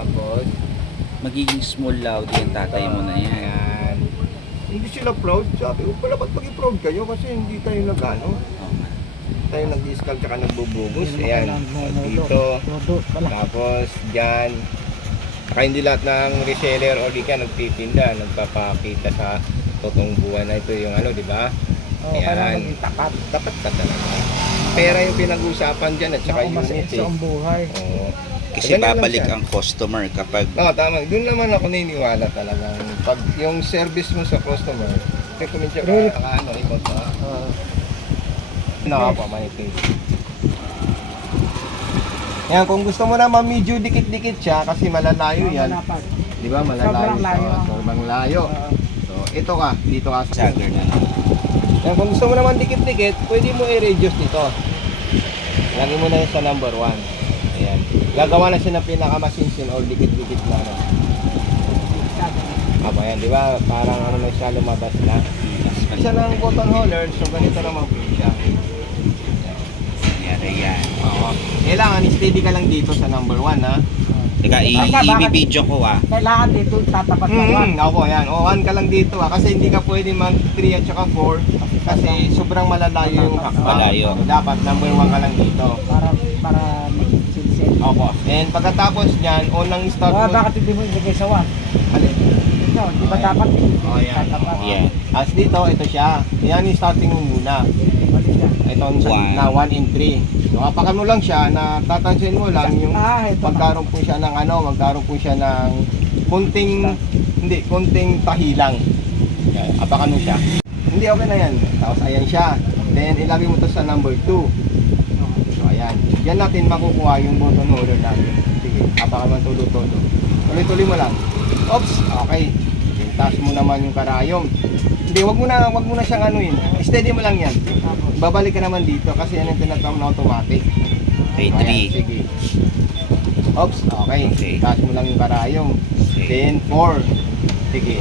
Tapos, Magiging small loud yung tatay mo na yan. ayan. Hindi sila proud. Sabi ko, pala ba't maging proud kayo? Kasi hindi tayo nag-ano. Oo nga. Tayo nag-discount tsaka nagbubugos. Ayan. Dito. Tapos, dyan. Saka hindi lahat ng reseller o di ka nagtitinda, nagpapakita sa totoong buwan na ito yung ano, di ba? Ayan. tapat. Dapat ka talaga. Pera yung pinag-usapan dyan at saka unit eh. Ang buhay. Oo. Kasi Ganun lang babalik siya. ang customer kapag Oo, tama. Doon naman ako naniniwala talaga. Pag yung service mo sa customer, recommend siya ka, ano, ikot ha. Ano pa, manipis. Yan, kung gusto mo naman medyo dikit-dikit siya kasi malalayo yan. Di ba, malalayo. Sobrang layo. Sobrang layo. So, ito ka, dito ka sa jagger na. yan, kung gusto mo naman dikit-dikit, pwede mo i-reduce dito. Lagi mo na yun sa number 1. Ayan. Gagawa na siya ng pinakamasinsin or dikit-dikit na ano. Aba yan, di ba? Parang ano na siya lumabas na. Isa ng button holder, so ganito naman po siya. Yan, yan. Oo. Kailangan steady ka lang dito sa number 1 ha. Teka, i-video ko Kailangan dito tatapat na Ako yan. O 1 ka lang dito ha. Kasi hindi ka pwede mag 3 at saka 4. Kasi sobrang malalayo yung hakbang. Malayo. So, dapat number 1 ka lang dito. para mag-sinsin. Opo. And pagkatapos niyan, unang start mo. Bakit hindi mo ilagay sa 1? Alin? Ito, di ba dapat Oh, yan. tatapat? Yeah. As dito, ito siya. Yan yung starting mo muna. Mali siya. Ito na 1 in 3. So, kapakan mo lang siya na tatansin mo lang yung Ito magkaroon po siya ng ano, magkaroon po siya ng konting tahi lang. Yan, apakan mo siya. Hindi, okay na yan. Tapos ayan siya. Then ilagay mo to sa number 2. So ayan. Yan natin makukuha yung button holder natin. Sige, apakan mo tulo-tulo. Tuloy-tuloy mo lang. Oops, okay. Then, taas mo naman yung karayom. Hindi, wag mo na siyang anuin. Steady mo lang yan. Babalik ka naman dito kasi yan yung tinatawag na automatic. Okay, Ayan, 3. sige. Oops, okay. Okay. Taas mo lang yung karayom. Okay. Then 4. Sige.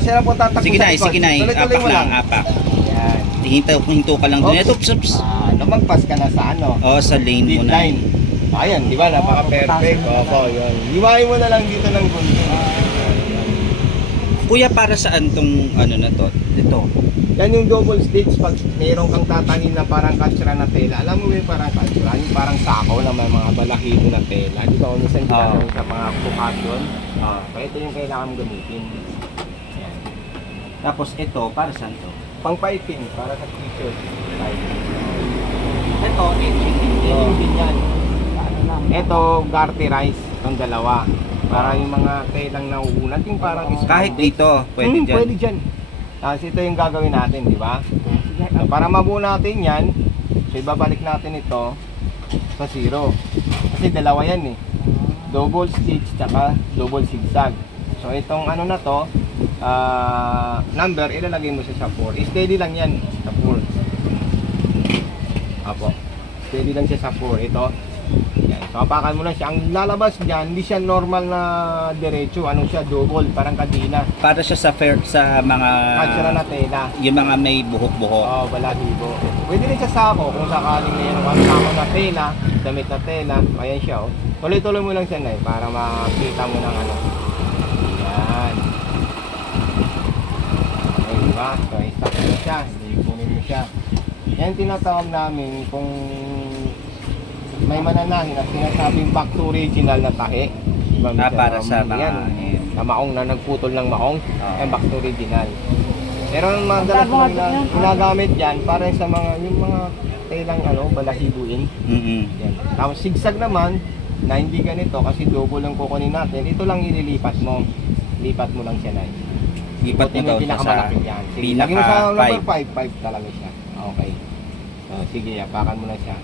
Siya na po tatakbo Sige sa na, likod. sige na. Tuloy-tuloy Apak mo lang, apak. Yan. Hinto ka lang dun. Ito, ups. Lumagpas ka na sa ano. Oh, sa lane mo Lead na. line. Ayan, di ba? Napaka-perfect. Opo, yun. Iwain mo na lang dito ng gunto. Kuya, para saan tong ano na to? Ito. Yan yung double stitch pag mayroon kang tatangin na parang katsura na tela. Alam mo yung parang katsura, yung parang sako na may mga balahibo na tela. Di ba kung minsan ginagawa sa mga occasion? Kaya ito yung kailangan mong gamitin. Yan. Tapos ito, para saan to? Pang piping, para sa t-shirt. Piping. Ito, Yung din yan. Ano lang. Ito, garterize. Itong dalawa. Para yung mga telang nauunat, yung parang kahit dito, pwede dyan. Pwede dyan. Tapos ito yung gagawin natin, di ba? So, para mabuo natin yan, so ibabalik natin ito sa 0. Kasi dalawa yan eh. Double stitch tsaka double zigzag. So itong ano na to, number, ilalagay mo siya sa 4. Steady lang yan sa 4. Apo. Steady lang siya sa 4. Ito. Yan. So apakan mo na siya. Ang lalabas dyan, hindi siya normal na diretso. Ano siya, double, parang kadina. Para siya sa mga Katsura na tela. yung mga may buhok-buhok. Oo, balahibo. Pwede rin sa sako kung sakaling na yan. Ang sako na tela, damit na tela. Ayan siya, oh. Tuloy-tuloy mo lang siya na para makita mo ng ano. Yan. Okay, diba? So, i-stop mo siya. Ipunin mo siya. Yan tinatawag namin kung may mananahin at sinasabing back to original na tahi. Diba, Para sa mga yan, na maong na nagputol ng maong. Yan, back to original. Pero ang madalas na ginagamit yan para sa mga yung mga telang ano, balahibuin. Yan. Tapos zigzag naman na hindi ganito kasi double lang kukunin natin. Ito lang ililipat mo. Lipat mo lang siya na. Lipat mo daw siya sa yan. Sige, lagi mo sa number 5. 5 talaga siya. Okay. So, sige, apakan mo na siya.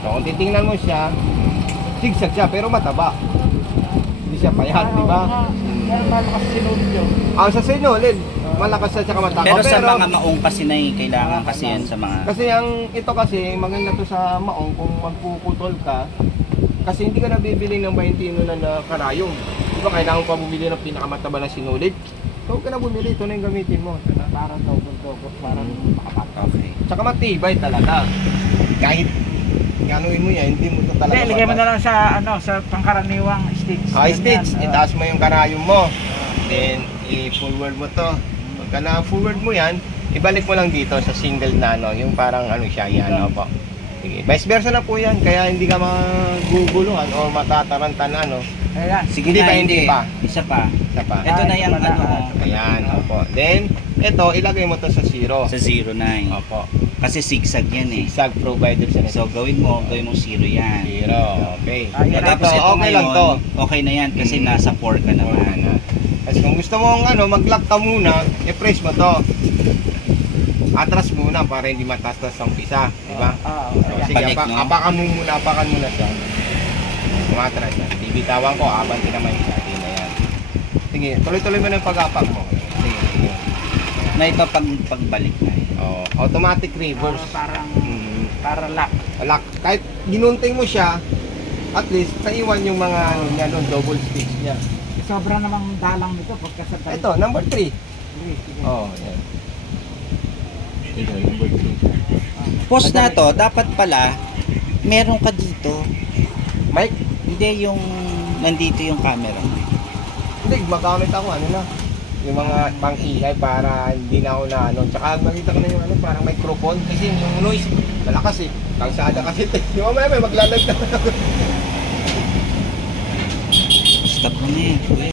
So, kung titingnan mo siya, zigzag siya pero mataba. Hindi siya payat, di ba? Pero malakas sinulid yun. Sa sinulid, malakas siya tsaka mataba. Pero sa mga maong kasi na kailangan kasi yan sa mga Kasi ito kasi maganda to sa maong kung magpuputol ka kasi hindi ka nabibili ng 21 na karayong. Di ba kailangan pa bumili ng pinakamataba na sinulid? So huwag ka na bumili, ito na yung gamitin mo. Parang double, parang makapat. okay. Tsaka matibay talaga. Kahit ganuin mo yan, hindi mo ito talaga Hindi, ilagay mo na mabasa. lang sa, ano, sa pangkaraniwang stage. Stitch, Ganyan, itaas mo yung karayom mo. Then, i-forward mo to. Pagka na-forward mo yan, ibalik mo lang dito sa single na ano, yung parang ano siya, yan po. Sige, vice versa na po yan, kaya hindi ka maguguluhan o matatarantan na ano. Ayan. Sige Hindi na, pa, hindi pa. Isa pa. Isa pa. Ito na yung Wala. ano, Ayan, opo. Then, ito, ilagay mo to sa 0. sa 09. Opo. Kasi zigzag yan eh. Zigzag provider sa So gawin mo 0 yan. 0. Okay. Ayan. Tapos Ito, ito okay lang ngayon, to. okay na yan kasi nasa 4 ka naman. Kasi kung gusto mong ano, mag-lock ka muna, i-press mo to. Atras muna para hindi matastas ang pisa, di ba? So, Ayan. sige, Balik, no? apakan mo muna siya. Umatras yan. Bibitawan ko, abanti naman yung dati na yan. Sige, tuloy-tuloy mo na yung pag-apak mo. Sige. Na ito pagbalik na yun. Oh, automatic reverse. Parang, Mm, para lock. lock. Kahit ginuntay mo siya, at least, naiwan yung mga ano niya doon, double stitch niya. Sobrang namang dalang nito pagka sa dal- Ito, number 3. Sige, sige. Oh, yan. Ito, number 3. Post na to, dapat pala meron ka dito. Mike, Hindi yung nandito yung camera. hindi, magamit ako, ano na. Yung mga pang-ingay para hindi na ako na ano. Tsaka makita ko na yung ano, parang microphone. Kasi yung noise, malakas eh. Kangsada kasi. Di ba may maglalag na ako. Stop mo na eh.